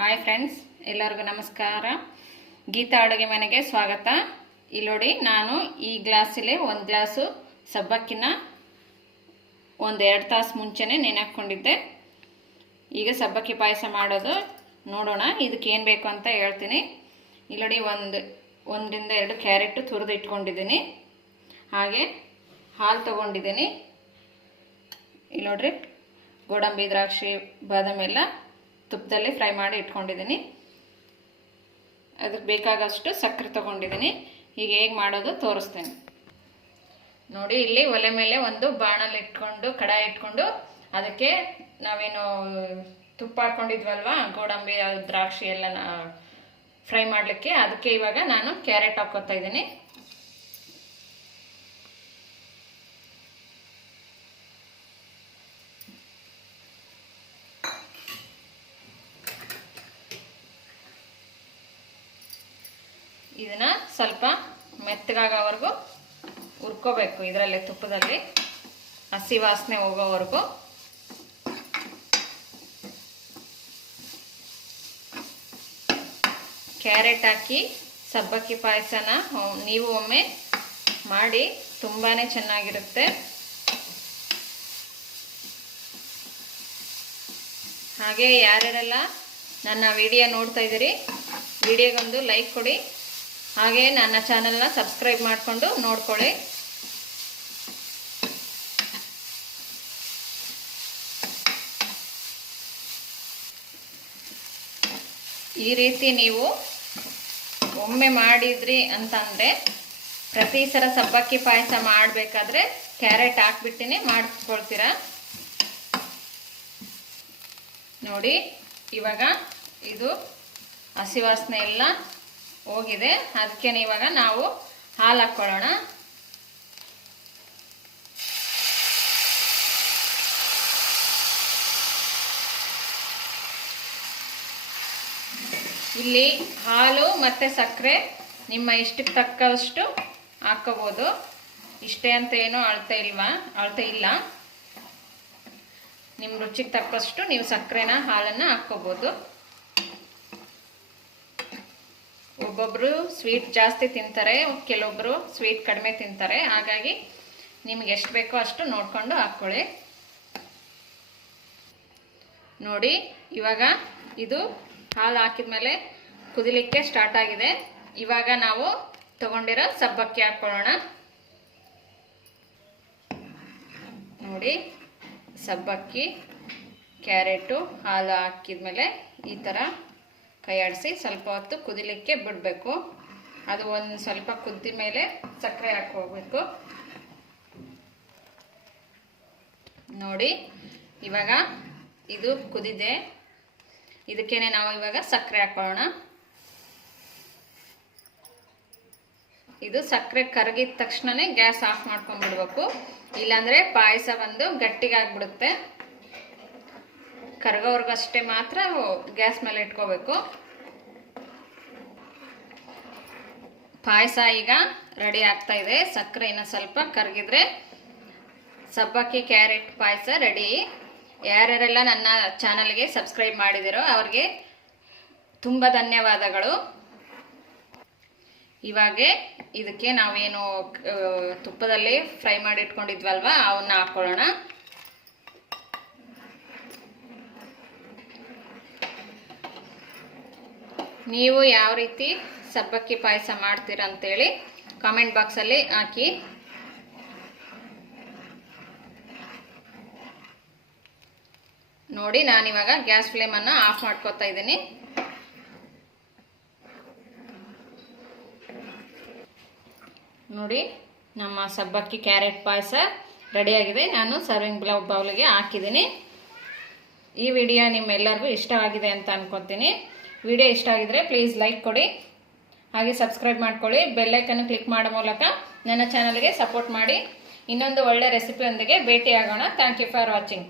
Hi friends, ಎಲ್ಲರಿಗೂ ನಮಸ್ಕಾರ. ಗೀತಾ ಅಡುಗೆ ಮನೆಗೆ ಸ್ವಾಗತ. ಇಲ್ಲಿ ನೋಡಿ, ನಾನು ಈ ಗ್ಲಾಸಲ್ಲಿ ಒಂದು ಗ್ಲಾಸು ಸಬ್ಬಕ್ಕಿನ ಒಂದು ಎರಡು ತಾಸು ಮುಂಚೆನೇ ನೆನೆ ಈಗ ಸಬ್ಬಕ್ಕಿ ಪಾಯಸ ಮಾಡೋದು ನೋಡೋಣ, ಇದಕ್ಕೆ ಏನು ಬೇಕು ಅಂತ ಹೇಳ್ತೀನಿ. ಇಲ್ಲಿ ಒಂದು, ಒಂದರಿಂದ ಎರಡು ಕ್ಯಾರೆಟು ತುರಿದು ಇಟ್ಕೊಂಡಿದ್ದೀನಿ. ಹಾಗೆ ಹಾಲು ತೊಗೊಂಡಿದ್ದೀನಿ. ಇಲ್ಲಿ ನೋಡ್ರಿ, ಗೋಡಂಬಿ, ದ್ರಾಕ್ಷಿ, ಬಾದಾಮಿ ಎಲ್ಲ ತುಪ್ಪದಲ್ಲಿ ಫ್ರೈ ಮಾಡಿ ಇಟ್ಕೊಂಡಿದ್ದೀನಿ. ಅದಕ್ಕೆ ಬೇಕಾಗಷ್ಟು ಸಕ್ಕರೆ ತೊಗೊಂಡಿದ್ದೀನಿ. ಈಗ ಹೇಗೆ ಮಾಡೋದು ತೋರಿಸ್ತೇನೆ. ನೋಡಿ, ಇಲ್ಲಿ ಒಲೆ ಮೇಲೆ ಒಂದು ಬಾಣಲ್ಲಿ ಇಟ್ಕೊಂಡು, ಕಡಾಯಿ ಇಟ್ಕೊಂಡು, ಅದಕ್ಕೆ ನಾವೇನು ತುಪ್ಪ ಹಾಕೊಂಡಿದ್ವಲ್ವಾ, ಗೋಡಂಬಿ, ದ್ರಾಕ್ಷಿ ಎಲ್ಲ ಫ್ರೈ ಮಾಡಲಿಕ್ಕೆ, ಅದಕ್ಕೆ ಇವಾಗ ನಾನು ಕ್ಯಾರೆಟ್ ಹಾಕ್ಕೊತಾ ಇದ್ದೀನಿ. ಇದನ್ನ ಸ್ವಲ್ಪ ಮೆತ್ತಗಾಗೋವರೆಗೂ ಹುರ್ಕೋಬೇಕು ಇದರಲ್ಲಿ ತುಪ್ಪದಲ್ಲಿ. ಹಸಿ ವಾಸನೆ ಹೋಗೋವರೆಗೂ. ಕ್ಯಾರೆಟ್ ಹಾಕಿ ಸಬ್ಬಕ್ಕಿ ಪಾಯಸನ ನೀವು ಒಮ್ಮೆ ಮಾಡಿ ತುಂಬಾ ಚೆನ್ನಾಗಿರುತ್ತೆ. ಹಾಗೆ ಯಾರ್ಯಾರೆಲ್ಲ ನನ್ನ ವಿಡಿಯೋ ನೋಡ್ತಾ ಇದ್ದೀರಿ, ವಿಡಿಯೋಗೊಂದು ಲೈಕ್ ಕೊಡಿ. ಹಾಗೆ ನನ್ನ ಚಾನಲ್ನ ಸಬ್ಸ್ಕ್ರೈಬ್ ಮಾಡಿಕೊಂಡು ನೋಡ್ಕೊಳ್ಳಿ. ಈ ರೀತಿ ನೀವು ಒಮ್ಮೆ ಮಾಡಿದ್ರಿ ಅಂತಂದರೆ ಪ್ರತಿ ಸಲ ಸಬ್ಬಕ್ಕಿ ಪಾಯಸ ಮಾಡಬೇಕಾದ್ರೆ ಕ್ಯಾರೆಟ್ ಹಾಕ್ಬಿಟ್ಟಿನೇ ಮಾಡಿಸ್ಕೊಳ್ತೀರ ನೋಡಿ, ಇವಾಗ ಇದು ಹಸಿ ವಾಸನೆ ಎಲ್ಲ ಹೋಗಿದೆ. ಅದಕ್ಕೆ ಇವಾಗ ನಾವು ಹಾಲು ಹಾಕ್ಕೊಳ್ಳೋಣ ಇಲ್ಲಿ ಹಾಲು ಮತ್ತೆ ಸಕ್ಕರೆ ನಿಮ್ಮ ಇಷ್ಟಕ್ಕೆ ತಕ್ಕಷ್ಟು ಹಾಕ್ಕೋಬೋದು. ಇಷ್ಟೇ ಅಂತ ಏನು ಅಳತೆ ಇಲ್ವಾ? ಅಳತೆ ಇಲ್ಲ. ನಿಮ್ಮ ರುಚಿಗೆ ತಕ್ಕಷ್ಟು ನೀವು ಸಕ್ಕರೆನ ಹಾಲನ್ನು ಹಾಕ್ಕೋಬೋದು. ಒಬ್ಬೊಬ್ಬರು ಸ್ವೀಟ್ ಜಾಸ್ತಿ ತಿಂತಾರೆ ಕೆಲವೊಬ್ಬರು ಸ್ವೀಟ್ ಕಡಿಮೆ ತಿಂತಾರೆ. ಹಾಗಾಗಿ ನಿಮ್ಗೆ ಎಷ್ಟು ಬೇಕೋ ಅಷ್ಟು ನೋಡಿಕೊಂಡು ಹಾಕ್ಕೊಳ್ಳಿ. ನೋಡಿ, ಇವಾಗ ಇದು ಹಾಲು ಹಾಕಿದ್ಮೇಲೆ ಕುದಿಲಿಕ್ಕೆ ಸ್ಟಾರ್ಟ್ ಆಗಿದೆ. ಇವಾಗ ನಾವು ತಗೊಂಡಿರೋ ಸಬ್ಬಕ್ಕಿ ಹಾಕ್ಕೊಳ್ಳೋಣ. ನೋಡಿ, ಸಬ್ಬಕ್ಕಿ, ಕ್ಯಾರೆಟು, ಹಾಲು ಹಾಕಿದ್ಮೇಲೆ ಈ ಥರ ಕೈ ಸ್ವಲ್ಪ ಹೊತ್ತು ಕುದಿಲಿಕ್ಕೆ ಬಿಡಬೇಕು. ಅದು ಒಂದು ಸ್ವಲ್ಪ ಕುದ್ದ ಮೇಲೆ ಸಕ್ಕರೆ ಹಾಕೋಬೇಕು ನೋಡಿ, ಇವಾಗ ಇದು ಕುದಿದೆ. ಇದಕ್ಕೇನೆ ನಾವು ಇವಾಗ ಸಕ್ಕರೆ ಹಾಕೋಣ ಇದು ಸಕ್ಕರೆ ಕರಗಿದ ತಕ್ಷಣನೇ ಗ್ಯಾಸ್ ಆಫ್ ಮಾಡ್ಕೊಂಡ್ಬಿಡ್ಬೇಕು. ಇಲ್ಲಾಂದರೆ ಪಾಯಸ ಬಂದು ಗಟ್ಟಿಗಾಗ್ಬಿಡುತ್ತೆ. ಕರಗೋವರೆಗಷ್ಟೇ ಮಾತ್ರ ಗ್ಯಾಸ್ ಮೇಲೆ ಇಟ್ಕೋಬೇಕು. ಪಾಯಸ ಈಗ ರೆಡಿ ಆಗ್ತಾ ಇದೆ. ಸಕ್ಕರೆ ಇನ್ನು ಸ್ವಲ್ಪ ಕರಗಿದ್ರೆ ಸಬ್ಬಕ್ಕಿ, ಕ್ಯಾರೆಟ್ ಪಾಯಸ ರೆಡಿ. ಯಾರ್ಯಾರೆಲ್ಲ ನನ್ನ ಚಾನಲ್ಗೆ ಸಬ್ಸ್ಕ್ರೈಬ್ ಮಾಡಿದಿರೋ ಅವ್ರಿಗೆ ತುಂಬ ಧನ್ಯವಾದಗಳು. ಇವಾಗೆ ಇದಕ್ಕೆ ನಾವೇನು ತುಪ್ಪದಲ್ಲಿ ಫ್ರೈ ಮಾಡಿ ಇಟ್ಕೊಂಡಿದ್ವಲ್ವ ಅವನ್ನ ಹಾಕ್ಕೊಳ್ಳೋಣ ನೀವು ಯಾವ ರೀತಿ ಸಬ್ಬಕ್ಕಿ ಪಾಯಸ ಮಾಡ್ತೀರ ಅಂತೇಳಿ ಕಾಮೆಂಟ್ ಬಾಕ್ಸಲ್ಲಿ ಹಾಕಿ. ನೋಡಿ ನಾನಿವಾಗ ಗ್ಯಾಸ್ ಫ್ಲೇಮನ್ನು ಆಫ್ ಮಾಡ್ಕೋತಾ ಇದ್ದೀನಿ. ನೋಡಿ, ನಮ್ಮ ಸಬ್ಬಕ್ಕಿ ಕ್ಯಾರೆಟ್ ಪಾಯಸ ರೆಡಿಯಾಗಿದೆ ನಾನು ಸರ್ವಿಂಗ್ ಬೌಲಿಗೆ ಹಾಕಿದ್ದೀನಿ. ಈ ವಿಡಿಯೋ ನಿಮ್ಮೆಲ್ಲರಿಗೂ ಇಷ್ಟವಾಗಿದೆ ಅಂತ ಅನ್ಕೊತೀನಿ. ವಿಡಿಯೋ ಇಷ್ಟ ಆಗಿದ್ರೆ ಪ್ಲೀಸ್ ಲೈಕ್ ಕೊಡಿ. ಹಾಗೆ ಸಬ್ಸ್ಕ್ರೈಬ್ ಮಾಡ್ಕೊಳ್ಳಿ. ಬೆಲ್ಲೈಕನ್ನು ಕ್ಲಿಕ್ ಮಾಡೋ ಮೂಲಕ ನನ್ನ ಚಾನಲ್ಗೆ ಸಪೋರ್ಟ್ ಮಾಡಿ. ಇನ್ನೊಂದು ಒಳ್ಳೆ ರೆಸಿಪಿಯೊಂದಿಗೆ ಭೇಟಿಯಾಗೋಣ. Thank you for watching